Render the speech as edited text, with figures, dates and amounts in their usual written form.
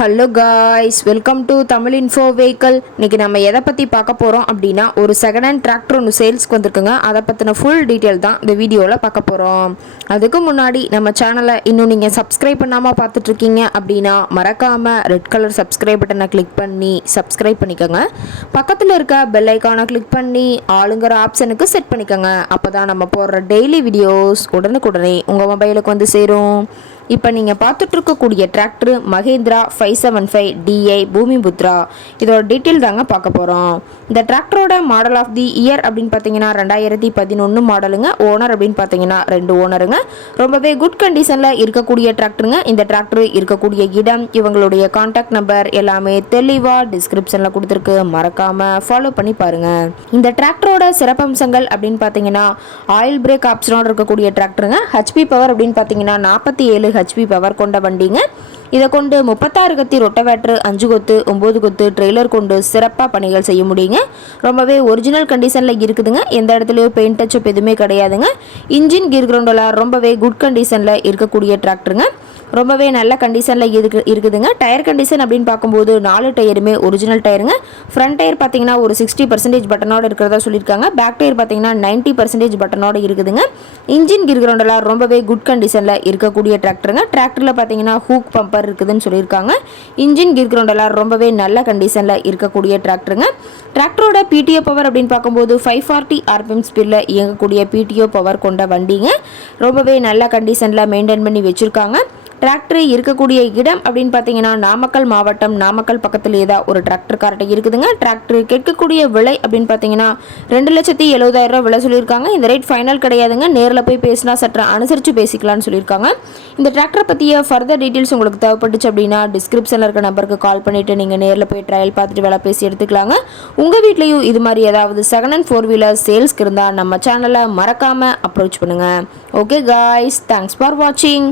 Hello guys, welcome to Tamil info vehicle. இன்றைக்கி நம்ம எதை பற்றி பார்க்க போகிறோம் அப்படின்னா, ஒரு செகண்ட் ஹேண்ட் டிராக்டர் ஒன்று சேல்ஸ்க்கு வந்திருக்குங்க. அதை பற்றின ஃபுல் டீட்டெயில் தான் இந்த வீடியோவில் பார்க்க போகிறோம். அதுக்கு முன்னாடி நம்ம சேனலை இன்னும் நீங்கள் சப்ஸ்கிரைப் பண்ணாமல் பார்த்துட்ருக்கீங்க அப்படின்னா மறக்காமல் ரெட் கலர் சப்ஸ்கிரைப் பட்டனை கிளிக் பண்ணி சப்ஸ்கிரைப் பண்ணிக்கோங்க. பக்கத்தில் இருக்க பெல் ஐக்கானை கிளிக் பண்ணி ஆளுங்கிற ஆப்ஷனுக்கு செட் பண்ணிக்கோங்க. அப்போ தான் நம்ம போடுற டெய்லி வீடியோஸ் உடனுக்குடனே உங்கள் மொபைலுக்கு வந்து சேரும். இப்போ நீங்கள் பார்த்துட்ருக்கக்கூடிய டிராக்டர் மகேந்திரா 575 DI பூமிபுத்ரா. இதோட டீட்டெயில் தாங்க பார்க்க போகிறோம். இந்த டிராக்டரோட மாடல் ஆஃப் தி இயர் அப்படின்னு பார்த்தீங்கன்னா 2011 மாடலுங்க. ஓனர் அப்படின்னு பார்த்தீங்கன்னா 2 ஓனருங்க. ரொம்பவே குட் கண்டிஷனில் இருக்கக்கூடிய டிராக்டருங்க. இந்த டிராக்டர் இருக்கக்கூடிய இடம், இவங்களுடைய கான்டாக்ட் நம்பர் எல்லாமே தெளிவாக டிஸ்கிரிப்ஷனில் கொடுத்துருக்கு. மறக்காமல் ஃபாலோ பண்ணி பாருங்கள். இந்த டிராக்டரோட சிறப்பம்சங்கள் அப்படின்னு பார்த்தீங்கன்னா, ஆயில் பிரேக் ஆப்ஷனோட இருக்கக்கூடிய டிராக்டருங்க. ஹெச்பி பவர் அப்படின்னு பார்த்தீங்கன்னா 47 ஹெச்பி பவர் கொண்ட வண்டிங்க. இதை கொண்டு 36 கத்தி ரொட்டவேட்டர், 5 கொத்து 9 கொத்து ட்ரெய்லர் கொண்டு சிறப்பாக பணிகள் செய்ய முடியுங்க. ரொம்பவே ஒரிஜினல் கண்டிஷனில் இருக்குதுங்க. எந்த இடத்துலையும் பெயிண்ட் டச்சப் எதுவுமே கிடையாதுங்க. இன்ஜின் கீர் கிரவுண்டெல்லாம் ரொம்பவே குட் கண்டிஷனில் இருக்கக்கூடிய டிராக்டருங்க. ரொம்பவே நல்ல கண்டிஷனில் இருக்குதுங்க. டயர் கண்டிஷன் அப்படின்னு பார்க்கும்போது 4 டயருமே ஒரிஜினல் டயருங்க. ஃப்ரண்ட் டயர் பார்த்தீங்கன்னா ஒரு 60% பட்டனோட இருக்கிறதா சொல்லியிருக்காங்க. பேக் டயர் பார்த்தீங்கன்னா 90% பட்டனோட இருக்குதுங்க. இன்ஜின் கீர் கிரவுண்டெல்லாம் ரொம்பவே குட் கண்டிஷனில் இருக்கக்கூடிய டிராக்டருங்க. டிராக்டரில் பார்த்தீங்கன்னா ஹூக் பம்பர் இருக்குதுன்னு சொல்லியிருக்காங்க. இன்ஜின் கீர் கிரவுண்டெல்லாம் ரொம்பவே நல்ல கண்டிஷனில் இருக்கக்கூடிய டிராக்டருங்க. டிராக்டரோட PTO பவர் அப்படின்னு பார்க்கும்போது 540 RPM ஸ்பீடில் இயங்கக்கூடிய PTO பவர் கொண்ட வண்டிங்க. ரொம்பவே நல்ல கண்டிஷனில் மெயின்டைன் பண்ணி வச்சுருக்காங்க. டிராக்டர் இருக்கக்கூடிய இடம் அப்படின்னு பார்த்தீங்கன்னா நாமக்கல் மாவட்டம், நாமக்கல் பக்கத்துலேயே தான் ஒரு டிராக்டர் கார்ட்டை இருக்குதுங்க. டிராக்டர் கேட்கக்கூடிய விலை அப்படின்னு பார்த்தீங்கன்னா 2,70,000 விலை சொல்லியிருக்காங்க. இந்த ரேட் ஃபைனல் கிடையாதுங்க. நேரில் போய் பேசினா சற்று அனுசரித்து பேசிக்கலாம்னு சொல்லியிருக்காங்க. இந்த டிராக்டரை பற்றிய ஃபர்தர் டீட்டெயில்ஸ் உங்களுக்கு தேவைப்பட்டுச்சு அப்படின்னா டிஸ்கிரிப்ஷனில் இருக்க நம்பருக்கு கால் பண்ணிவிட்டு நீங்கள் நேரில் போய் ட்ரையல் பார்த்துட்டு வேலை பேசி எடுத்துக்கலாங்க. உங்கள் வீட்லேயும் இது மாதிரி ஏதாவது செகண்ட் ஹேண்ட் 4-வீலர் சேல்ஸ்க்கு இருந்தால் நம்ம சேனலை மறக்காமல் அப்ரோச் பண்ணுங்கள். ஓகே காய்ஸ், தேங்க்ஸ் ஃபார் வாட்சிங்.